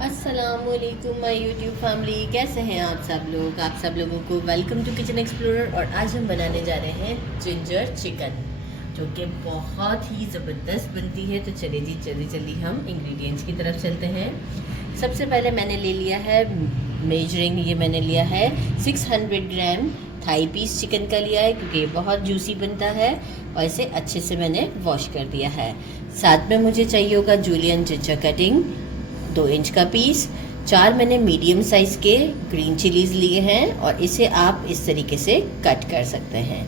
अस्सलामुअलैकुम my YouTube family, कैसे हैं आप सब लोग। आप सब लोगों को वेलकम टू किचन एक्सप्लोरर। और आज हम बनाने जा रहे हैं जिंजर चिकन, जो कि बहुत ही ज़बरदस्त बनती है। तो चलिए जी, जल्दी हम इंग्रेडिएंट्स की तरफ चलते हैं। सबसे पहले मैंने ले लिया है मेजरिंग, ये मैंने लिया है 600 ग्राम थाई पीस चिकन का लिया है, क्योंकि ये बहुत जूसी बनता है। और इसे अच्छे से मैंने वॉश कर दिया है। साथ में मुझे चाहिए होगा जूलियन जिंजर कटिंग 2 इंच का पीस। 4 मैंने मीडियम साइज़ के ग्रीन चिलीज़ लिए हैं, और इसे आप इस तरीके से कट कर सकते हैं,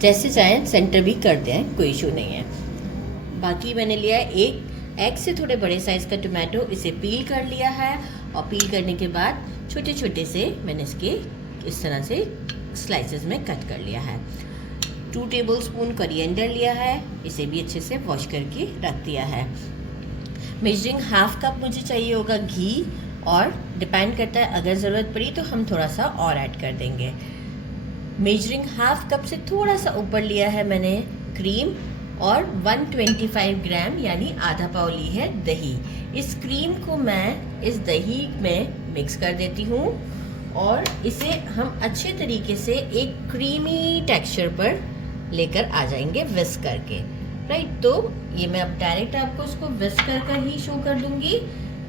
जैसे चाहें सेंटर भी कर दें, कोई इशू नहीं है। बाकी मैंने लिया है एक एग से थोड़े बड़े साइज़ का टोमेटो, इसे पील कर लिया है। और पील करने के बाद छोटे छोटे से मैंने इसके इस तरह से स्लाइसेस में कट कर लिया है। 2 टेबलस्पून कोरिएंडर लिया है, इसे भी अच्छे से वॉश करके रख दिया है। मेजरिंग हाफ कप मुझे चाहिए होगा घी, और डिपेंड करता है, अगर ज़रूरत पड़ी तो हम थोड़ा सा और ऐड कर देंगे। मेजरिंग हाफ कप से थोड़ा सा ऊपर लिया है मैंने क्रीम, और 125 ग्राम यानी आधा पाव ली है दही। इस क्रीम को मैं इस दही में मिक्स कर देती हूँ, और इसे हम अच्छे तरीके से एक क्रीमी टेक्सचर पर लेकर आ जाएंगे विस्क करके। राइट, तो ये मैं अब डायरेक्ट आपको उसको विस्क कर ही शो कर दूंगी।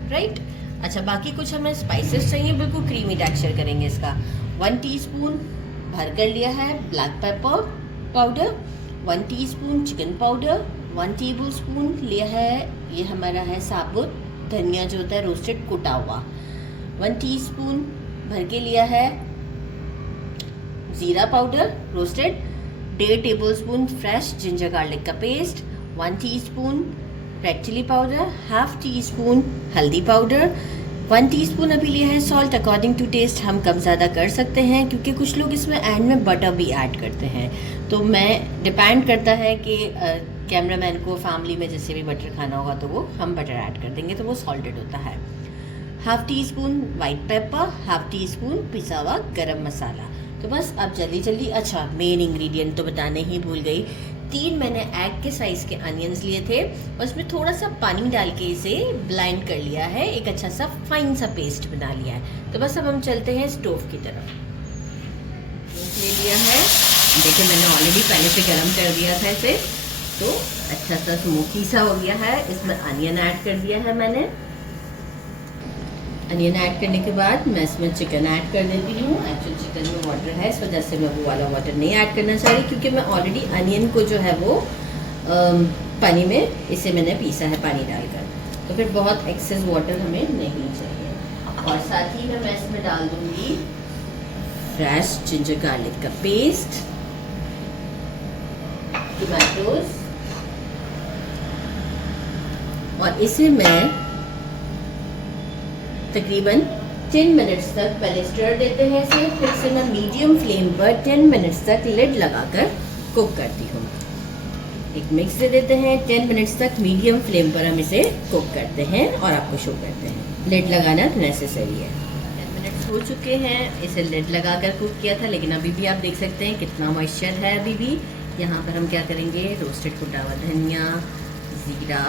राइट, अच्छा, बाकी कुछ हमें स्पाइसेस चाहिए, बिल्कुल क्रीमी टेक्सचर करेंगे इसका। 1 टीस्पून भर कर लिया है black pepper powder, 1 teaspoon chicken powder, 1 tablespoon लिया है, ये हमारा है साबुत धनिया जो होता है रोस्टेड कुटा हुआ। 1 टीस्पून भर के लिया है जीरा powder roasted, 1.5 tablespoon fresh ginger garlic का paste, 1 teaspoon red chilli powder, half teaspoon हल्दी पाउडर, 1 टीस्पून अभी लिया है सॉल्ट। अकॉर्डिंग टू टेस्ट हम कम ज़्यादा कर सकते हैं, क्योंकि कुछ लोग इसमें एंड में बटर भी ऐड करते हैं। तो मैं डिपेंड करता है कि कैमरामैन को फैमिली में जैसे भी बटर खाना होगा तो वो हम बटर ऐड कर देंगे, तो वो सॉल्टेड होता है। Half tea spoon white paper, half tea spoon पिसा हुआ गरम मसाला। तो बस अब जल्दी अच्छा, मेन इंग्रेडिएंट तो बताने ही भूल गई। 3 मैंने एग के साइज़ के अनियंस लिए थे, और इसमें थोड़ा सा पानी डाल के इसे ब्लेंड कर लिया है, एक अच्छा सा फाइन सा पेस्ट बना लिया है। तो बस अब हम चलते हैं स्टोव की तरफ। ले लिया है, देखिए मैंने ऑलरेडी पहले से गर्म कर दिया था इसे, तो अच्छा सा स्मोकी सा हो गया है। इसमें अनियन ऐड कर दिया है मैंने। अनियन ऐड करने के बाद मैं इसमें चिकन ऐड कर देती हूँ। एक्चुअली चिकन में वाटर है, इस वजह से मैं वो वाला वाटर नहीं ऐड करना चाह रही, क्योंकि मैं ऑलरेडी अनियन को जो है वो पानी में इसे मैंने पीसा है पानी डालकर, तो फिर बहुत एक्सेस वाटर हमें नहीं चाहिए। और साथ ही में मैं इसमें डाल दूँगी फ्रेश जिंजर गार्लिक का पेस्ट, टमाटोज, और इसे मैं तकरीबन 10 मिनट्स तक पहले स्टर देते हैं इसे, फिर से मैं मीडियम फ्लेम पर 10 मिनट्स तक लिड लगाकर कुक करती हूँ। एक मिक्स दे देते हैं, 10 मिनट्स तक मीडियम फ्लेम पर हम इसे कुक करते हैं और आपको शो करते हैं। लिड लगाना नेसेसरी है। 10 मिनट्स हो चुके हैं, इसे लिड लगाकर कुक किया था, लेकिन अभी भी आप देख सकते हैं कितना मॉइस्चर है अभी भी। यहाँ पर हम क्या करेंगे, रोस्टेड कुटा हुआ धनिया, ज़ीरा,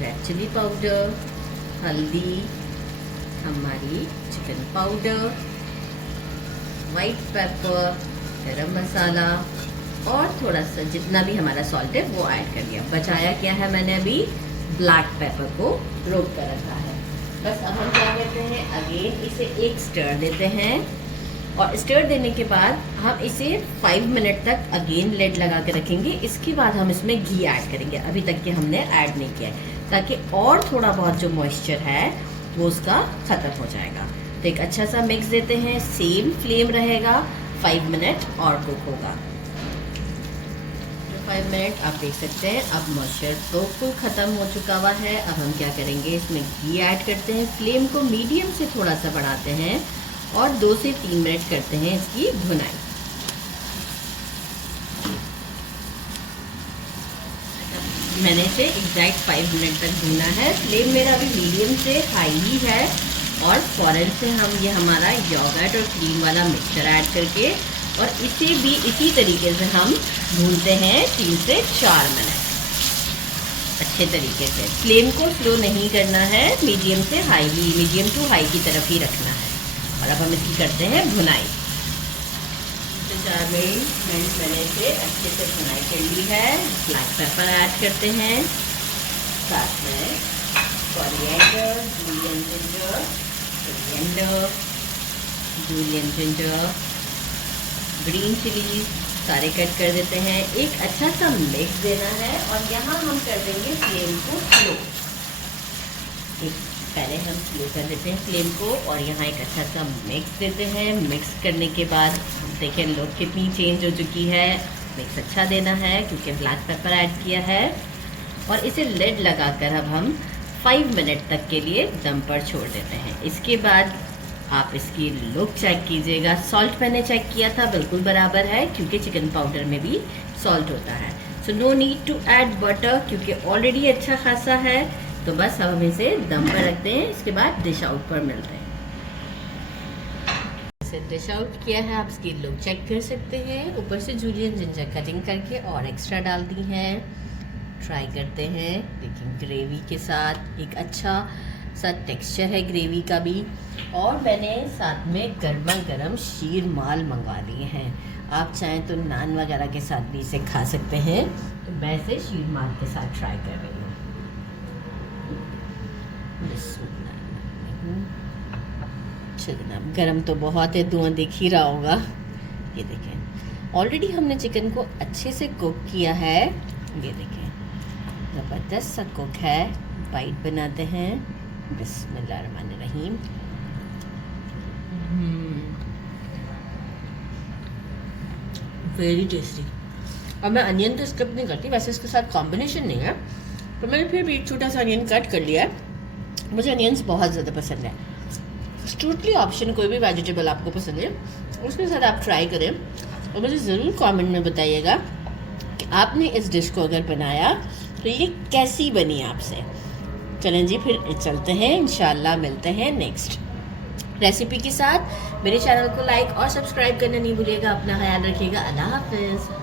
रेड चिली पाउडर, हल्दी, हमारी चिकन पाउडर, वाइट पेपर, गरम मसाला, और थोड़ा सा जितना भी हमारा सॉल्ट है वो ऐड कर दिया। बचाया क्या है, मैंने अभी ब्लैक पेपर को रोक कर रखा है। बस अब हम क्या करते हैं, अगेन इसे एक स्टर देते हैं, और स्टर देने के बाद हम इसे 5 मिनट तक अगेन लिड लगा के रखेंगे। इसके बाद हम इसमें घी ऐड करेंगे, अभी तक के हमने ऐड नहीं किया है, ताकि और थोड़ा बहुत जो मॉइस्चर है वो उसका ख़त्म हो जाएगा। तो एक अच्छा सा मिक्स देते हैं, सेम फ्लेम रहेगा, 5 मिनट और कुक होगा। 5 मिनट आप देख सकते हैं, अब मॉइस्चर बिल्कुल ख़त्म हो चुका हुआ है। अब हम क्या करेंगे, इसमें घी ऐड करते हैं, फ्लेम को मीडियम से थोड़ा सा बढ़ाते हैं, और 2 से 3 मिनट करते हैं इसकी भुनाई। मैंने इसे एग्जैक्ट 5 मिनट तक भूना है। फ्लेम मेरा अभी मीडियम से हाई ही है, और फ़ौरन से हम ये हमारा योगर्ट और क्रीम वाला मिक्सचर ऐड करके, और इसे भी इसी तरीके से हम भूनते हैं 3 से 4 मिनट। अच्छी अच्छे तरीके से। फ्लेम को स्लो नहीं करना है, मीडियम टू हाई की तरफ ही रखना है। और अब हम इसकी करते हैं भुनाई। तो 4 मिनट मैंने इसे अच्छे से भुनाई कर ली है। ब्लैक पेपर ऐड करते हैं, साथ में coriander, julienne ginger, green chilli सारे कट कर देते हैं। एक अच्छा सा मिक्स देना है और यहाँ हम कर देंगे फ्लेम को स्लो। पहले हम स्लो कर देते हैं फ्लेम को और यहाँ एक अच्छा सा मिक्स देते हैं। मिक्स करने के बाद देखिए लुक कितनी चेंज हो चुकी है। मिक्स अच्छा देना है क्योंकि ब्लैक पेपर ऐड किया है। और इसे लिड लगाकर अब हम 5 मिनट तक के लिए दम पर छोड़ देते हैं। इसके बाद आप इसकी लुक चेक कीजिएगा। सॉल्ट मैंने चेक किया था, बिल्कुल बराबर है क्योंकि चिकन पाउडर में भी सॉल्ट होता है। So no need to add butter क्योंकि ऑलरेडी अच्छा खासा है। तो बस अब हम इसे दम पर रखते हैं। इसके बाद डिश आउट पर मिलते हैं। इसे डिश आउट किया है, आप इसकी लुक चेक कर सकते हैं। ऊपर से जूलियन जिंजर कटिंग करके और एक्स्ट्रा डाल दी है। ट्राई करते हैं। देखिए ग्रेवी के साथ एक अच्छा सा टेक्सचर है ग्रेवी का भी। और मैंने साथ में गर्मा गर्म शीर माल मंगवा लिए हैं। आप चाहें तो नान वगैरह के साथ भी इसे खा सकते हैं। तो मैं इसे शीर माल के साथ ट्राई कर रही हूँ। जनाब गरम तो बहुत है, धुआं दिख ही रहा होगा। ये देखें ऑलरेडी हमने चिकन को अच्छे से कुक किया है। ये देखें ज़बरदस्त सा कुक है। बाइट बनाते हैं। बिस्मिल्लाहिर्रहमानिर्रहीम। Very tasty. अब मैं अनियन तो स्किप नहीं करती, वैसे इसके साथ कॉम्बिनेशन नहीं है तो मैंने फिर भी एक छोटा सा अनियन कट कर लिया है। मुझे अनियंस बहुत ज़्यादा पसंद है। टोटली ऑप्शन, कोई भी वेजिटेबल आपको पसंद है उसके साथ आप ट्राई करें और मुझे ज़रूर कमेंट में बताइएगा कि आपने इस डिश को अगर बनाया तो ये कैसी बनी आपसे। चलें जी फिर चलते हैं, इंशाल्लाह मिलते हैं नेक्स्ट रेसिपी के साथ। मेरे चैनल को लाइक और सब्सक्राइब करना नहीं भूलिएगा। अपना ख्याल रखिएगा। अल्लाह हाफिज़।